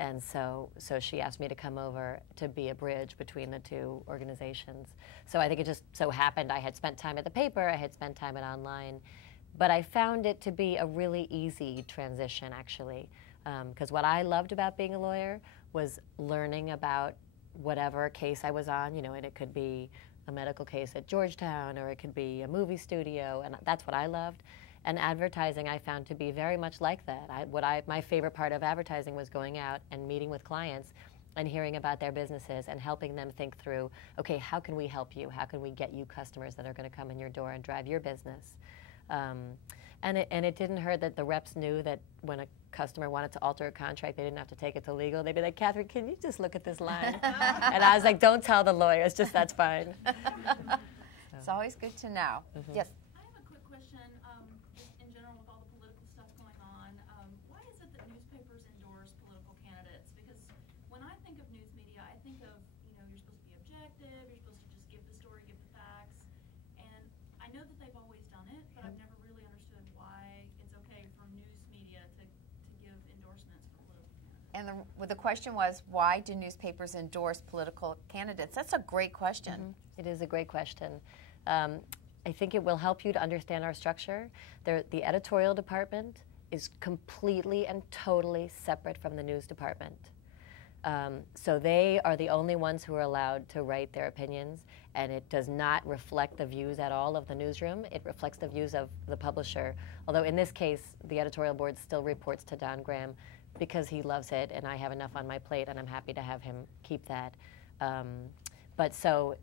And so she asked me to come over to be a bridge between the two organizations. So I think it just so happened I had spent time at the paper, I had spent time at online, but I found it to be a really easy transition, actually. Because what I loved about being a lawyer was learning about whatever case I was on, you know, and it could be a medical case at Georgetown, or it could be a movie studio, and that's what I loved. And advertising I found to be very much like that. My favorite part of advertising was going out and meeting with clients and hearing about their businesses and helping them think through, okay, how can we help you? How can we get you customers that are going to come in your door and drive your business? And it didn't hurt that the reps knew that when a customer wanted to alter a contract, they didn't have to take it to legal. They'd be like, Catherine, can you just look at this line? And I was like, don't tell the lawyers, just that's fine. It's always good to know. Mm-hmm. Yes? I have a quick question. Just in general, with all the political stuff going on, why is it that newspapers endorse political candidates? Because when I think of news media, I think of, you know, you're supposed to be objective, you're supposed to just give the story, give the facts. And I know that they've always done it, but I've never really understood why it's okay for news media to give endorsements for political candidates. And the question was, why do newspapers endorse political candidates? That's a great question. Mm-hmm. It is a great question. I think it will help you to understand our structure. The editorial department is completely and totally separate from the news department. So they are the only ones who are allowed to write their opinions, and it does not reflect the views at all of the newsroom. It reflects the views of the publisher, although in this case, the editorial board still reports to Don Graham because he loves it, and I have enough on my plate, and I'm happy to have him keep that. But so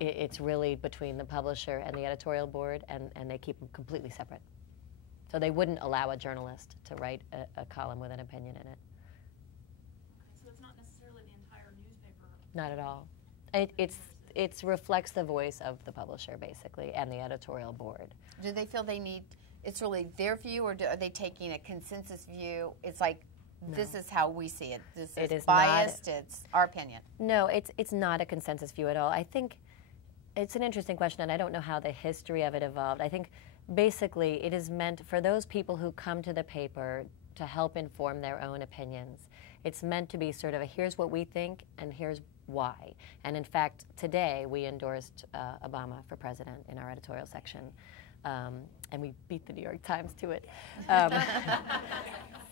it's really between the publisher and the editorial board, and they keep them completely separate. So they wouldn't allow a journalist to write a column with an opinion in it. Okay, so it's not necessarily the entire newspaper. Not at all. It reflects the voice of the publisher, basically, and the editorial board. Do they feel they need, it's really their view, or are they taking a consensus view? It's like, this is how we see it. This is biased, it's our opinion. No, it's not a consensus view at all. I think it's an interesting question, and I don't know how the history of it evolved. I think basically it is meant for those people who come to the paper to help inform their own opinions. It's meant to be sort of a here's what we think and here's why. And in fact, today we endorsed Obama for president in our editorial section. And we beat the New York Times to it.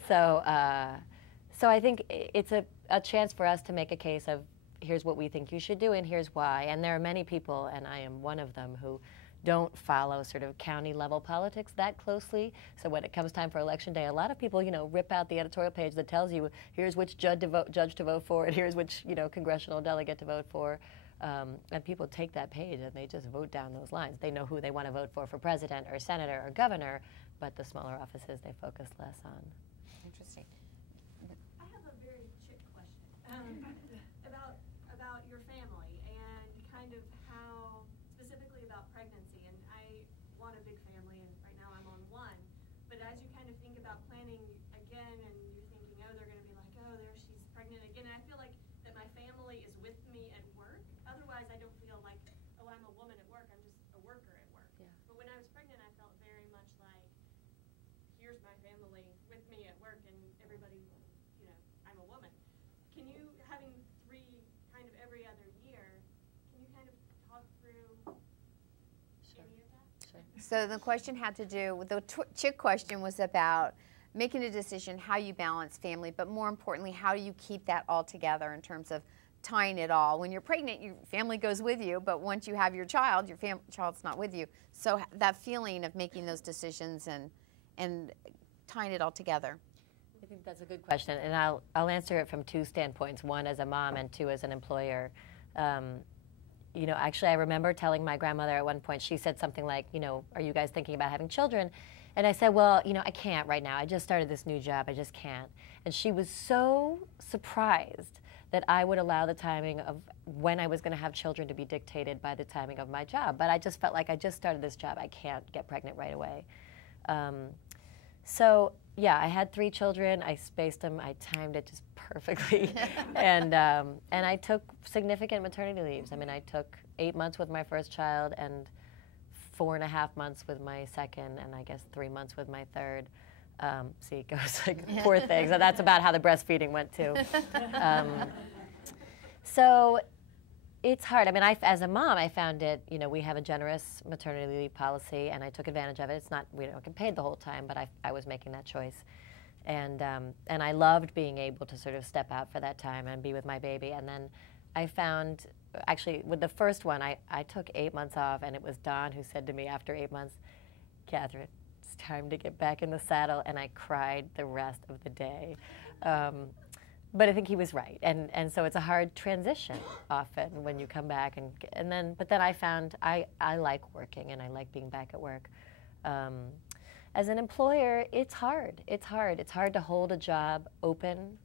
So I think it's a chance for us to make a case of here's what we think you should do and here's why. And there are many people, and I am one of them, who don't follow sort of county level politics that closely. So when it comes time for election day, a lot of people, you know, rip out the editorial page that tells you here's which judge to vote for and here's which, you know, congressional delegate to vote for. And people take that page and they just vote down those lines. They know who they want to vote for president or senator or governor, but the smaller offices they focus less on. Interesting. I have a very chick question about your family and kind of how, specifically about pregnancy. And I want a big family, and right now I'm on one. But as you kind of think about planning again, and you're thinking, oh, they're going to be like, oh, there she's pregnant again. And I feel like that my family is with me at work. Otherwise, I don't feel like, oh, I'm a woman at work. I'm just a worker at work. Yeah. But when I was pregnant, I felt very much like, here's my family with me at work, and everybody, you know, I'm a woman. Can you, having three kind of every other year, can you kind of talk through any of that? Sure. So the question had to do with the chick question was about making a decision how you balance family, but more importantly, how do you keep that all together in terms of tying it all? When you're pregnant, your family goes with you, but once you have your child, your child's not with you. So that feeling of making those decisions and tying it all together. I think that's a good question, and I'll answer it from two standpoints, one as a mom and two as an employer. You know, actually I remember telling my grandmother at one point, she said something like, you know, are you guys thinking about having children? And I said, well, you know, I can't right now. I just started this new job. I just can't. And she was so surprised that I would allow the timing of when I was going to have children to be dictated by the timing of my job. But I just felt like I just started this job. I can't get pregnant right away. So yeah, I had 3 children. I spaced them. I timed it just perfectly. And I took significant maternity leaves. I mean, I took 8 months with my first child and 4.5 months with my second, and I guess 3 months with my third. See, it goes like, poor thing. So that's about how the breastfeeding went too. So it's hard. I mean, as a mom, I found it, we have a generous maternity leave policy, and I took advantage of it. It's not, we don't get paid the whole time, but I was making that choice. And I loved being able to sort of step out for that time and be with my baby. And then I found, actually, with the first one, I took 8 months off, and it was Don who said to me after 8 months, Catherine, it's time to get back in the saddle, and I cried the rest of the day. But I think he was right, and so it's a hard transition often when you come back, but then I found I like working, and I like being back at work. As an employer, it's hard. It's hard to hold a job open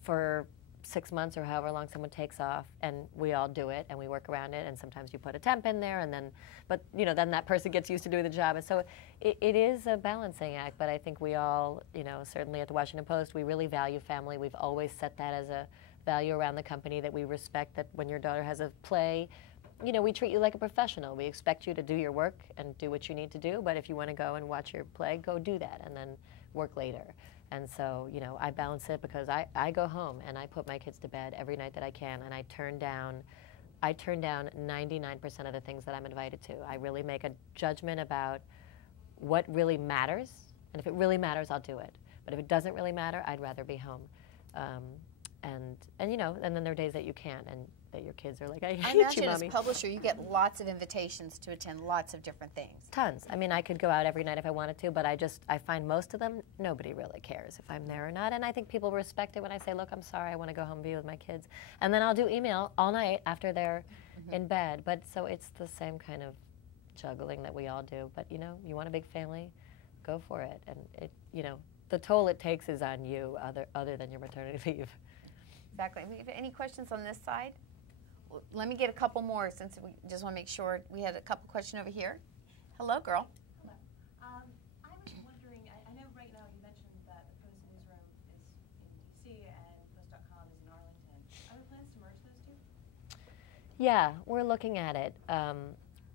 for 6 months or however long someone takes off, and we all do it, and we work around it, and sometimes you put a temp in there, and then that person gets used to doing the job, and so it is a balancing act, but I think we all, certainly at the Washington Post, we really value family. We've always set that as a value around the company, that we respect that when your daughter has a play, we treat you like a professional. We expect you to do your work and do what you need to do, but if you want to go and watch your play, go do that, and then work later. And so, I balance it because I go home and I put my kids to bed every night that I can, and I turn down 99% of the things that I'm invited to. I really make a judgment about what really matters, and if it really matters, I'll do it. But if it doesn't really matter, I'd rather be home. And then there are days that you can't, and that your kids are like, I hate you, Mommy. As a publisher, you get lots of invitations to attend lots of different things. Tons. I mean, I could go out every night if I wanted to, but I find most of them, nobody really cares if I'm there or not. And I think people respect it when I say, look, I'm sorry, I want to go home and be with my kids. And then I'll do email all night after they're in bed. But so it's the same kind of juggling that we all do. But, you want a big family, go for it. And, the toll it takes is on you other than your maternity leave. Exactly. Any questions on this side? Well, let me get a couple more, since we just want to make sure. We had a couple questions over here. Hello, girl. Hello. I was wondering, I know right now you mentioned that the Post newsroom is in D.C. and Post.com is in Arlington. Are there plans to merge those two? Yeah, we're looking at it,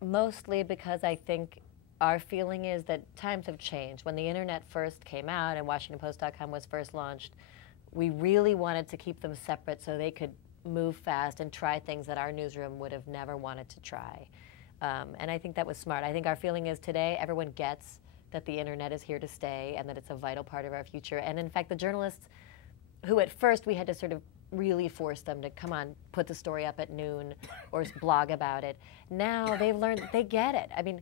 mostly because I think our feeling is that times have changed. When the internet first came out and WashingtonPost.com was first launched, we really wanted to keep them separate so they could move fast and try things that our newsroom would have never wanted to try. And I think that was smart. I think our feeling is today everyone gets that the internet is here to stay and that it's a vital part of our future. And in fact, the journalists who at first we had to sort of really force them to come on, put the story up at noon or blog about it. Now they've learned that they get it. I mean,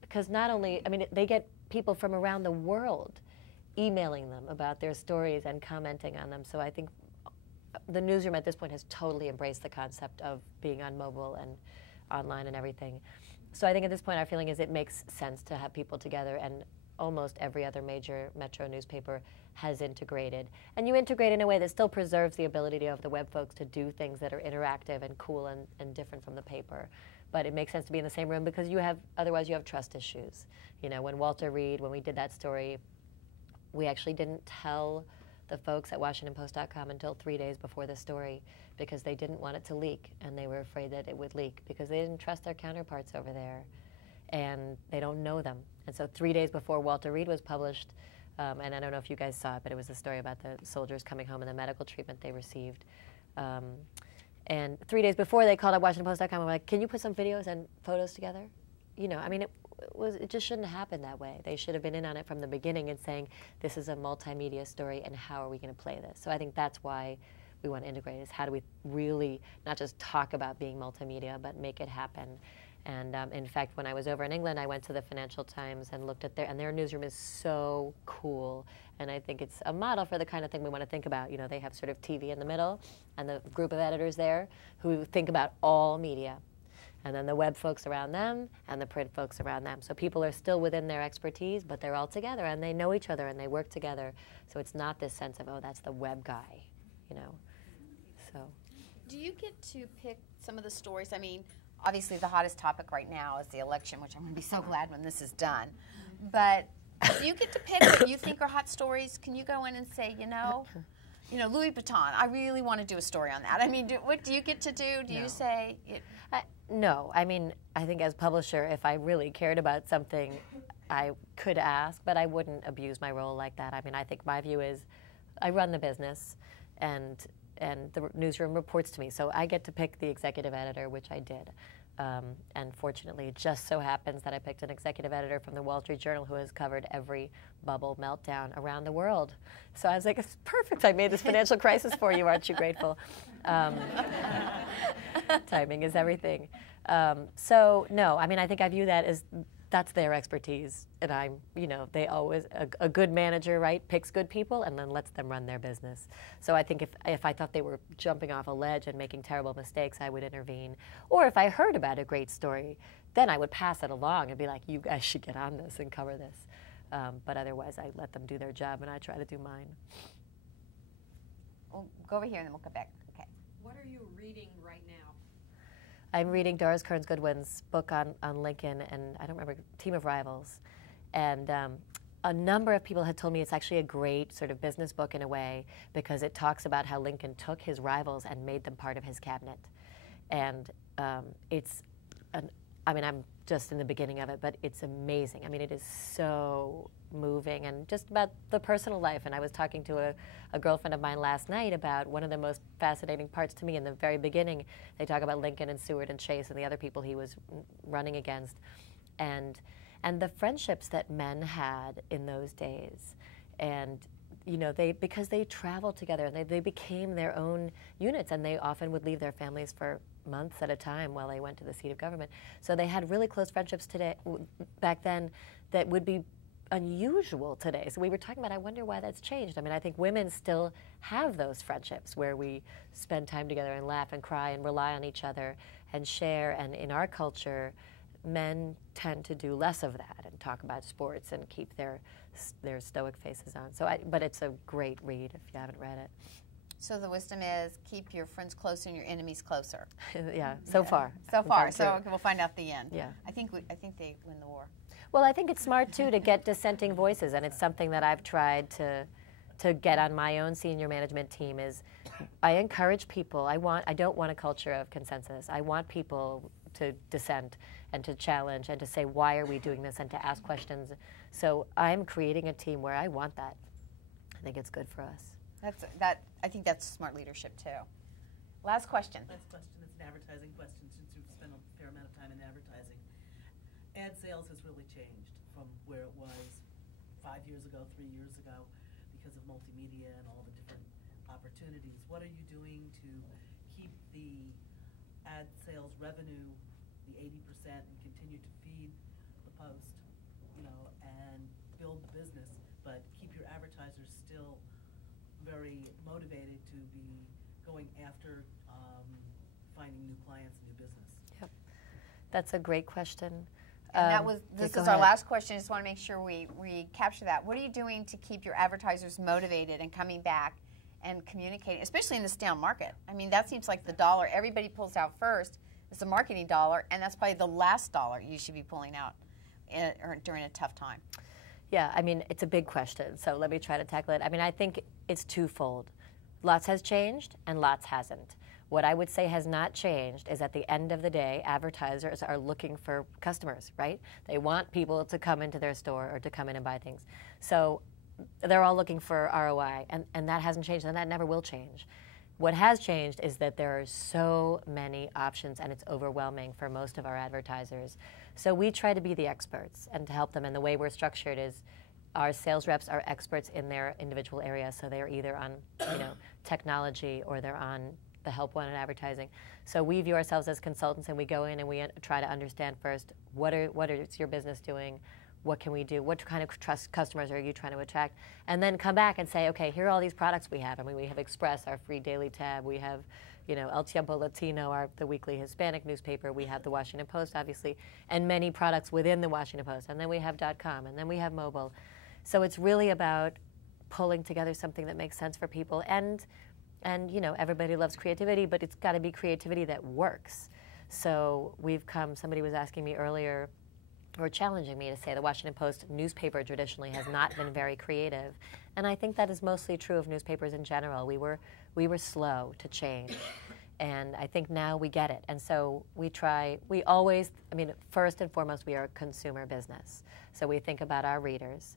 because they get people from around the world emailing them about their stories and commenting on them. So I think the newsroom at this point has totally embraced the concept of being on mobile and online and everything. So I think at this point our feeling is it makes sense to have people together, and almost every other major metro newspaper has integrated. And you integrate in a way that still preserves the ability of the web folks to do things that are interactive and cool and different from the paper. But it makes sense to be in the same room because otherwise you have trust issues. When Walter Reed, when we did that story, we actually didn't tell the folks at WashingtonPost.com until 3 days before the story because they didn't want it to leak, and they were afraid that it would leak because they didn't trust their counterparts over there, and they don't know them. And so 3 days before Walter Reed was published, and I don't know if you guys saw it, but it was a story about the soldiers coming home and the medical treatment they received. And 3 days before, they called up WashingtonPost.com and were like, can you put some videos and photos together? It just shouldn't happen that way. They should have been in on it from the beginning and saying, this is a multimedia story, and how are we going to play this? So I think that's why we want to integrate, is how do we really not just talk about being multimedia, but make it happen. And in fact, when I was over in England, I went to the Financial Times and looked at their newsroom is so cool. And I think it's a model for the kind of thing we want to think about. They have sort of TV in the middle and the group of editors there who think about all media. And then the web folks around them and the print folks around them. So people are still within their expertise, but they're all together and they know each other and they work together. So it's not this sense of, oh, that's the web guy, So. Do you get to pick some of the stories? I mean, obviously the hottest topic right now is the election, which I'm going to be so glad when this is done. But do you get to pick what you think are hot stories? Can you go in and say, Louis Vuitton, I really want to do a story on that. I mean, what do you get to do? Do you say... No. I mean, I think as publisher, if I really cared about something, I could ask, but I wouldn't abuse my role like that. I mean, I think my view is I run the business, and the newsroom reports to me. So I get to pick the executive editor, which I did. And fortunately, it just so happens that I picked an executive editor from the Wall Street Journal who has covered every bubble meltdown around the world. So I was like, it's perfect. I made this financial crisis for you. Aren't you grateful? Timing is everything. So no, I mean, I think I view that as that's their expertise, and I'm, they always, a good manager, right, picks good people and then lets them run their business. So I think if I thought they were jumping off a ledge and making terrible mistakes, I would intervene. Or if I heard about a great story, then I would pass it along and be like, you guys should get on this and cover this. But otherwise, I let them do their job and I try to do mine. We'll go over here and then we'll come back. Okay. What are you reading right now? I'm reading Doris Kearns Goodwin's book on Lincoln, and I don't remember, Team of Rivals. And a number of people had told me it's actually a great sort of business book in a way, because it talks about how Lincoln took his rivals and made them part of his cabinet. And I mean, I'm just in the beginning of it, but it's amazing. I mean, it is so moving, and just about the personal life. And I was talking to a girlfriend of mine last night about one of the most fascinating parts to me in the very beginning. They talk about Lincoln and Seward and Chase and the other people he was running against, and the friendships that men had in those days. And because they traveled together and they became their own units, and they often would leave their families for months at a time while they went to the seat of government. So they had really close friendships back then that would be unusual today. So we were talking about, I wonder why that's changed. I mean, I think women still have those friendships where we spend time together and laugh and cry and rely on each other and share. And in our culture, men tend to do less of that and talk about sports and keep their stoic faces on. But it's a great read if you haven't read it. So the wisdom is keep your friends closer and your enemies closer. Yeah, so far. So far. So we'll find out the end. Yeah. I think they win the war. Well, I think it's smart too to get dissenting voices, and it's something that I've tried to get on my own senior management team. Is I encourage people. I don't want a culture of consensus. I want people to dissent and to challenge and to say, why are we doing this, and to ask questions. So I'm creating a team where I want that. I think it's good for us. I think that's smart leadership too. Last question. Last question is an advertising question, since you've spent a fair amount of time in advertising. Ad sales has really changed from where it was 5 years ago, 3 years ago, because of multimedia and all the different opportunities. What are you doing to keep the ad sales revenue, the 80%, and continue to feed the Post, and build the business, but keep your advertisers still very motivated to be going after finding new clients and new business? Yep, that's a great question. And this is our last question. I just want to make sure we capture that. What are you doing to keep your advertisers motivated and coming back and communicating, especially in this down market? I mean, that seems like the dollar everybody pulls out first is the marketing dollar, and that's probably the last dollar you should be pulling out during a tough time. Yeah, I mean, it's a big question, so let me try to tackle it. I mean, I think it's twofold. Lots has changed and lots hasn't. What I would say has not changed is at the end of the day, advertisers are looking for customers, right? They want people to come into their store or to come in and buy things. So they're all looking for ROI, and that hasn't changed, and that never will change. What has changed is that there are so many options, and it's overwhelming for most of our advertisers. So we try to be the experts and to help them, and the way we're structured is our sales reps are experts in their individual area, so they're either on technology or they're on the help wanted advertising. So we view ourselves as consultants, and we go in and we try to understand first what is your business doing, what can we do, what kind of customers are you trying to attract, and then come back and say, okay, here are all these products we have. I mean, we have Express, our free daily tab. We have, El Tiempo Latino, the weekly Hispanic newspaper. We have the Washington Post, obviously, and many products within the Washington Post. And then we have .com, and then we have mobile. So it's really about pulling together something that makes sense for people. And everybody loves creativity, but it's got to be creativity that works. So somebody was asking me earlier, or challenging me to say the Washington Post newspaper traditionally has not been very creative. And I think that is mostly true of newspapers in general. We were slow to change. And I think now we get it. And so we always, first and foremost, we are a consumer business. So we think about our readers.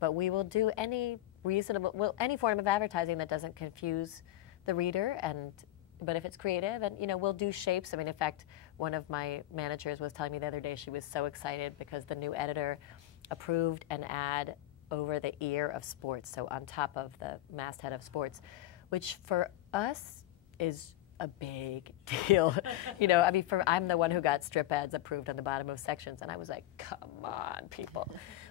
But we will do any form of advertising that doesn't confuse the reader. But if it's creative, and we'll do shapes. In fact, one of my managers was telling me the other day she was so excited because the new editor approved an ad over the ear of sports, so on top of the masthead of sports, which for us is a big deal. I'm the one who got strip ads approved on the bottom of sections, and I was like, come on, people.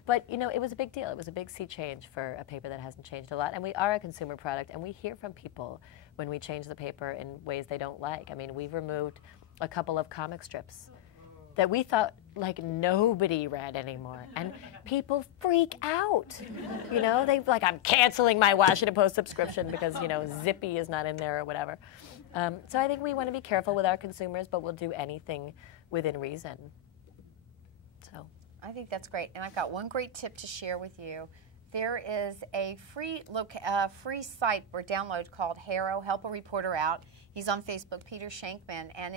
But, it was a big deal. It was a big sea change for a paper that hasn't changed a lot. And we are a consumer product, and we hear from people when we change the paper in ways they don't like. we've removed a couple of comic strips that we thought nobody read anymore, and people freak out. They I'm canceling my Washington Post subscription because Zippy is not in there or whatever. So I think we want to be careful with our consumers, but we'll do anything within reason. So I think that's great, and I've got one great tip to share with you. There is a free site or download called Harrow, Help a Reporter Out. He's on Facebook, Peter Shankman, and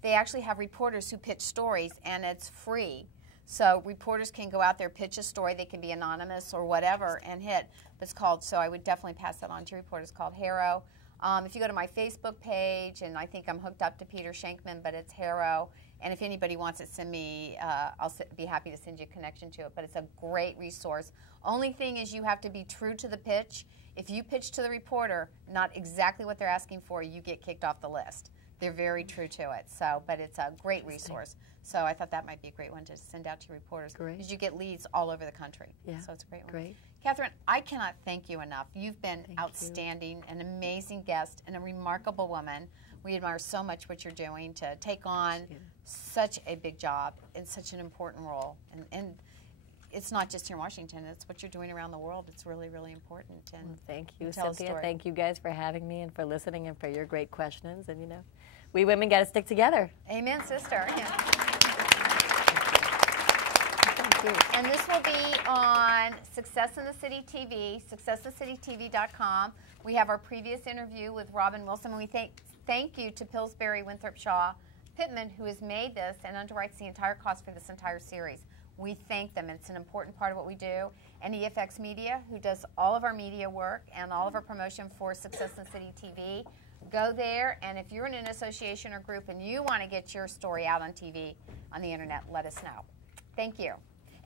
they actually have reporters who pitch stories, and it's free. So reporters can go out there, pitch a story. They can be anonymous or whatever and hit. But it's called, so I would definitely pass that on to reporters, called Harrow. If you go to my Facebook page, and I think I'm hooked up to Peter Shankman, but it's Harrow. And if anybody wants it, send me, I'll be happy to send you a connection to it. But it's a great resource. Only thing is you have to be true to the pitch. If you pitch to the reporter not exactly what they're asking for, you get kicked off the list. They're very true to it. So, but it's a great resource. So I thought that might be a great one to send out to reporters. Great. Because you get leads all over the country. Yeah. So it's a great one. Great. Catherine, I cannot thank you enough. You've been outstanding, an amazing guest, and a remarkable woman. We admire so much what you're doing to take on such a big job in such an important role. And it's not just here in Washington, it's what you're doing around the world. It's really, really important. And well, thank you, tell a Cynthia. story. Thank you guys for having me and for listening and for your great questions. And we women got to stick together. Amen, sister. Yeah. Thank you. And this will be on Success in the City TV, successinthecitytv.com. We have our previous interview with Robin Wilson, and we thank you to Pillsbury Winthrop Shaw Pittman, who has made this and underwrites the entire cost for this entire series. We thank them. It's an important part of what we do. And EFX Media, who does all of our media work and all of our promotion for Success in the City TV. Go there, and if you're in an association or group and you want to get your story out on TV, on the internet, let us know. Thank you.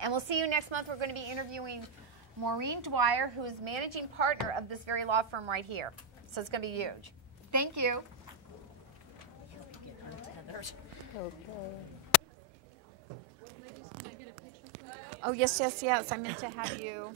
And we'll see you next month. We're going to be interviewing Maureen Dwyer, who is managing partner of this very law firm right here. So it's going to be huge. Thank you. Oh, yes, yes, yes. I meant to have you.